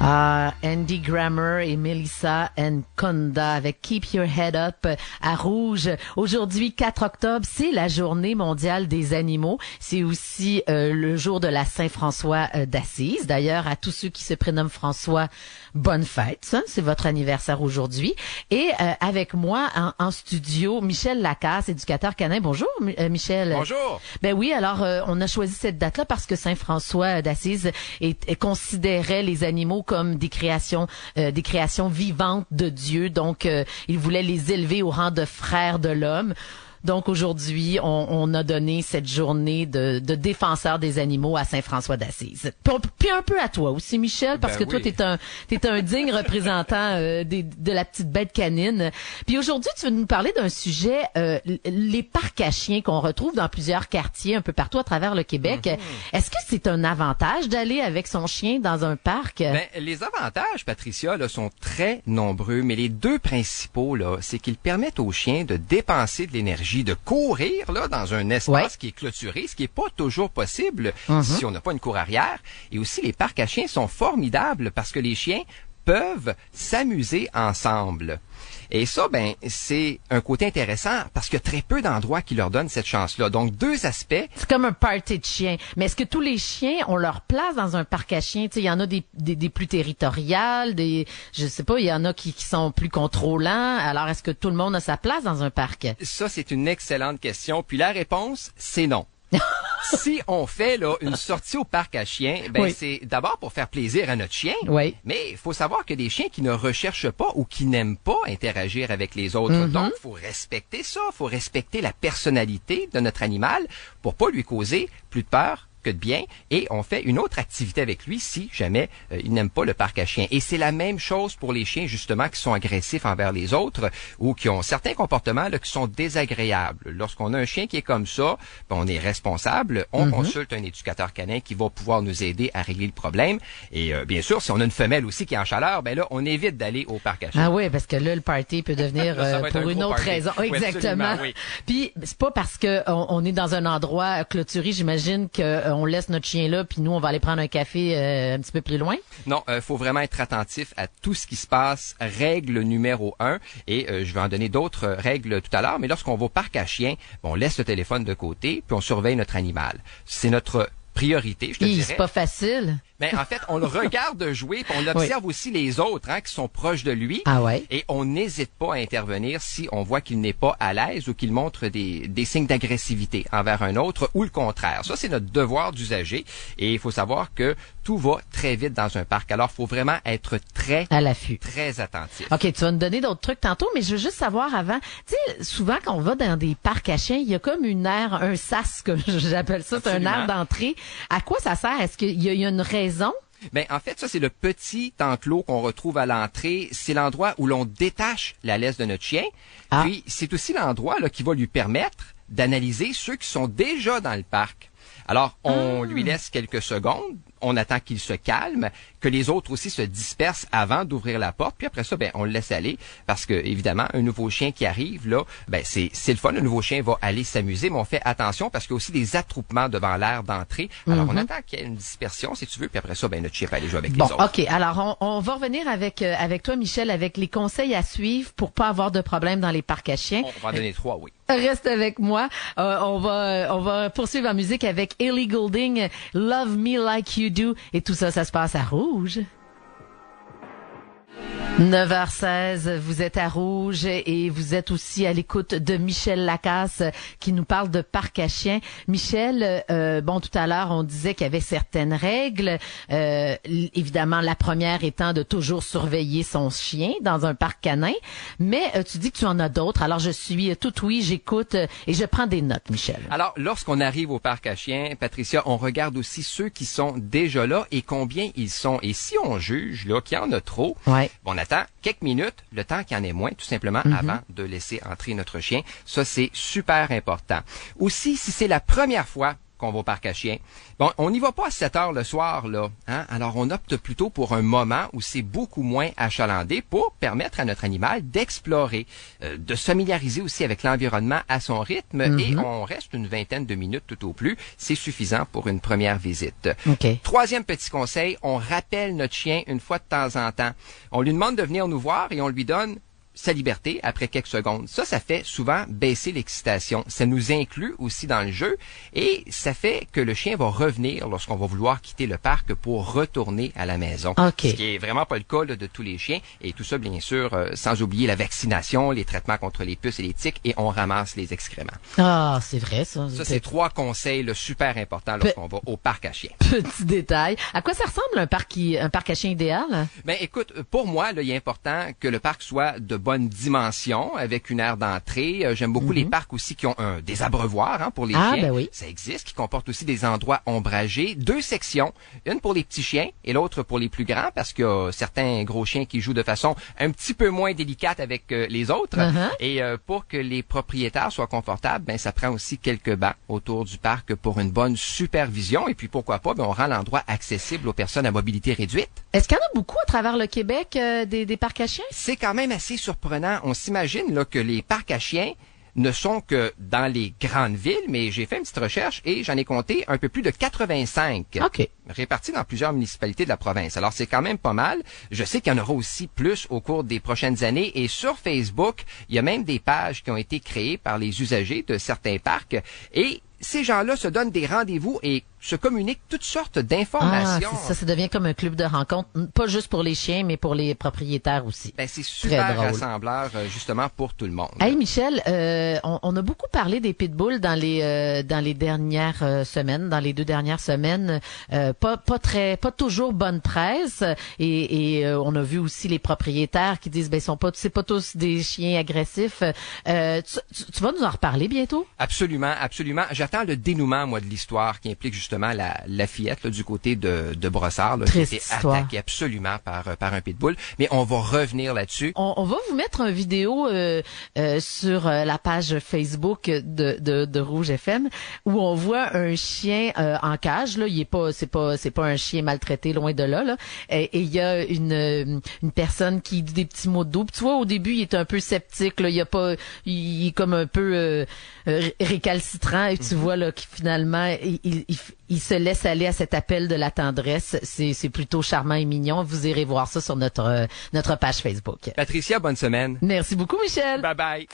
Andy Grammer et Melissa Nkonda avec Keep Your Head Up à Rouge. Aujourd'hui, 4 octobre, c'est la journée mondiale des animaux. C'est aussi le jour de la Saint-François d'Assise. D'ailleurs, à tous ceux qui se prénomment François, bonne fête. Ça, c'est votre anniversaire aujourd'hui. Et avec moi en studio, Michel Lacasse, éducateur canin. Bonjour, Michel. Bonjour. Ben oui, alors on a choisi cette date-là parce que Saint-François d'Assise considérait les animaux comme des créations vivantes de Dieu. Donc, il voulait les élever au rang de frères de l'homme. Donc, aujourd'hui, on a donné cette journée de défenseur des animaux à Saint-François d'Assise. Puis un peu à toi aussi, Michel, parce que toi, t'es un digne représentant de la petite bête canine. Puis aujourd'hui, tu veux nous parler d'un sujet, les parcs à chiens qu'on retrouve dans plusieurs quartiers un peu partout à travers le Québec. Mm-hmm. Est-ce que c'est un avantage d'aller avec son chien dans un parc? Ben, les avantages, Patricia, là, sont très nombreux, mais les deux principaux, là, c'est qu'ils permettent aux chiens de dépenser de l'énergie, de courir là dans un espace qui est clôturé, ce qui n'est pas toujours possible si on n'a pas une cour arrière. Et aussi, les parcs à chiens sont formidables parce que les chiens peuvent s'amuser ensemble. Et ça, ben, c'est un côté intéressant parce qu'il y a très peu d'endroits qui leur donnent cette chance-là. Donc, deux aspects. C'est comme un party de chiens. Mais est-ce que tous les chiens ont leur place dans un parc à chiens? Tu sais, il y en a des plus territoriales, je sais pas, il y en a qui sont plus contrôlants. Alors, est-ce que tout le monde a sa place dans un parc? Ça, c'est une excellente question. Puis la réponse, c'est non. Si on fait là une sortie au parc à chiens, ben c'est d'abord pour faire plaisir à notre chien. Oui. Mais il faut savoir que des chiens qui ne recherchent pas ou qui n'aiment pas interagir avec les autres. Donc, il faut respecter ça, il faut respecter la personnalité de notre animal pour pas lui causer plus de peur que de bien, et on fait une autre activité avec lui si jamais il n'aime pas le parc à chiens. Et c'est la même chose pour les chiens, justement, qui sont agressifs envers les autres ou qui ont certains comportements là, qui sont désagréables. Lorsqu'on a un chien qui est comme ça, ben, on est responsable, on consulte un éducateur canin qui va pouvoir nous aider à régler le problème. Et bien sûr, si on a une femelle aussi qui est en chaleur, ben là, on évite d'aller au parc à chiens. Ah oui, parce que là, le party peut devenir pour une autre raison. Oui, exactement. Oui. Puis, c'est pas parce que on est dans un endroit clôturé, j'imagine que on laisse notre chien là, puis nous, on va aller prendre un café un petit peu plus loin? Non, faut vraiment être attentif à tout ce qui se passe. Règle numéro 1, et je vais en donner d'autres règles tout à l'heure, mais lorsqu'on va au parc à chiens, on laisse le téléphone de côté, puis on surveille notre animal. C'est notre priorité, je te dirais. C'est pas facile. Mais en fait, on le regarde jouer, puis on observe aussi les autres qui sont proches de lui. Ah ouais. Et on n'hésite pas à intervenir si on voit qu'il n'est pas à l'aise ou qu'il montre des signes d'agressivité envers un autre ou le contraire. Ça, c'est notre devoir d'usager. Et il faut savoir que tout va très vite dans un parc. Alors, il faut vraiment être très à l'affût, très attentif. OK, tu vas nous donner d'autres trucs tantôt, mais je veux juste savoir avant. Tu sais, souvent quand on va dans des parcs à chiens, il y a comme une aire, un sas, comme j'appelle ça, c'est un aire d'entrée. À quoi ça sert? Est-ce qu'il y a une raison? Ben, en fait, ça, c'est le petit enclos qu'on retrouve à l'entrée. C'est l'endroit où l'on détache la laisse de notre chien. Ah. Puis, c'est aussi l'endroit là qui va lui permettre d'analyser ceux qui sont déjà dans le parc. Alors, on lui laisse quelques secondes, on attend qu'il se calme, que les autres aussi se dispersent avant d'ouvrir la porte, puis après ça, ben, on le laisse aller, parce que, évidemment, un nouveau chien qui arrive, là, ben, c'est le fun, le nouveau chien va aller s'amuser, mais on fait attention, parce qu'il y a aussi des attroupements devant l'aire d'entrée. Alors, on attend qu'il y ait une dispersion, si tu veux, puis après ça, ben, notre chien peut aller jouer avec les autres. OK. Alors, on va revenir avec toi, Michel, avec les conseils à suivre pour pas avoir de problème dans les parcs à chiens. On va en donner 3, oui. Reste avec moi. On va poursuivre en musique avec Ellie Goulding, Love Me Like You Do. Et tout ça, ça se passe à Rouge. 9h16, vous êtes à Rouge et vous êtes aussi à l'écoute de Michel Lacasse qui nous parle de parc à chiens. Michel, bon, tout à l'heure, on disait qu'il y avait certaines règles. Évidemment, la première étant de toujours surveiller son chien dans un parc canin. Mais tu dis que tu en as d'autres. Alors, je suis tout oui, j'écoute et je prends des notes, Michel. Alors, lorsqu'on arrive au parc à chiens, Patricia, on regarde aussi ceux qui sont déjà là et combien ils sont. Et si on juge là qu'il y en a trop, on attend quelques minutes, le temps qu'il y en ait moins, tout simplement, avant de laisser entrer notre chien. Ça, c'est super important. Aussi, si c'est la première fois qu'on va au parc à chiens. Bon, on n'y va pas à 7 heures le soir, là. Hein? Alors, on opte plutôt pour un moment où c'est beaucoup moins achalandé pour permettre à notre animal d'explorer, de se familiariser aussi avec l'environnement à son rythme et on reste une vingtaine de minutes tout au plus. C'est suffisant pour une première visite. Okay. Troisième petit conseil, on rappelle notre chien une fois de temps en temps. On lui demande de venir nous voir et on lui donne sa liberté après quelques secondes. Ça fait souvent baisser l'excitation. Ça nous inclut aussi dans le jeu et ça fait que le chien va revenir lorsqu'on va vouloir quitter le parc pour retourner à la maison. Okay. Ce qui est vraiment pas le cas là, de tous les chiens. Et tout ça, bien sûr, sans oublier la vaccination, les traitements contre les puces et les tiques et on ramasse les excréments. Ah, c'est vrai, ça. Ça, c'est 3 conseils là, super importants lorsqu'on va au parc à chiens. Petit détail. À quoi ça ressemble un parc à chiens idéal? Ben, écoute, pour moi, là, il est important que le parc soit de bonne dimension, avec une aire d'entrée. J'aime beaucoup les parcs aussi qui ont des abreuvoirs pour les chiens. Ben oui. Ça existe, qui comportent aussi des endroits ombragés. 2 sections, une pour les petits chiens et l'autre pour les plus grands, parce qu'il y a certains gros chiens qui jouent de façon un petit peu moins délicate avec les autres. Et pour que les propriétaires soient confortables, ben ça prend aussi quelques bancs autour du parc pour une bonne supervision. Et puis pourquoi pas, ben, on rend l'endroit accessible aux personnes à mobilité réduite. Est-ce qu'il y en a beaucoup à travers le Québec des parcs à chiens? C'est quand même assez surprenant. On s'imagine là, que les parcs à chiens ne sont que dans les grandes villes, mais j'ai fait une petite recherche et j'en ai compté un peu plus de 85 répartis dans plusieurs municipalités de la province. Alors, c'est quand même pas mal. Je sais qu'il y en aura aussi plus au cours des prochaines années et sur Facebook, il y a même des pages qui ont été créées par les usagers de certains parcs et ces gens-là se donnent des rendez-vous et se communiquent toutes sortes d'informations. Ah, ça devient comme un club de rencontres, pas juste pour les chiens, mais pour les propriétaires aussi. Ben, c'est super rassembleur, justement, pour tout le monde. Hey, Michel, on a beaucoup parlé des pitbulls dans les dernières semaines, dans les 2 dernières semaines. Pas toujours bonne presse. Et on a vu aussi les propriétaires qui disent, ben, c'est pas tous des chiens agressifs. Tu vas nous en reparler bientôt? Absolument, absolument. J'attends le dénouement, moi, de l'histoire qui implique justement la fillette là, du côté de Brossard, là, qui a été attaquée absolument par un pitbull. Mais on va revenir là-dessus. On va vous mettre une vidéo sur la page Facebook de Rouge FM où on voit un chien en cage. Là, c'est pas un chien maltraité, loin de là. Et il y a une personne qui dit des petits mots de doux. Puis tu vois, au début, il est un peu sceptique. Là, il est comme un peu récalcitrant. Et tu vois là qu'il finalement il se laisse aller à cet appel de la tendresse. C'est plutôt charmant et mignon. Vous irez voir ça sur notre page Facebook. Patricia, bonne semaine. Merci beaucoup, Michel. Bye bye.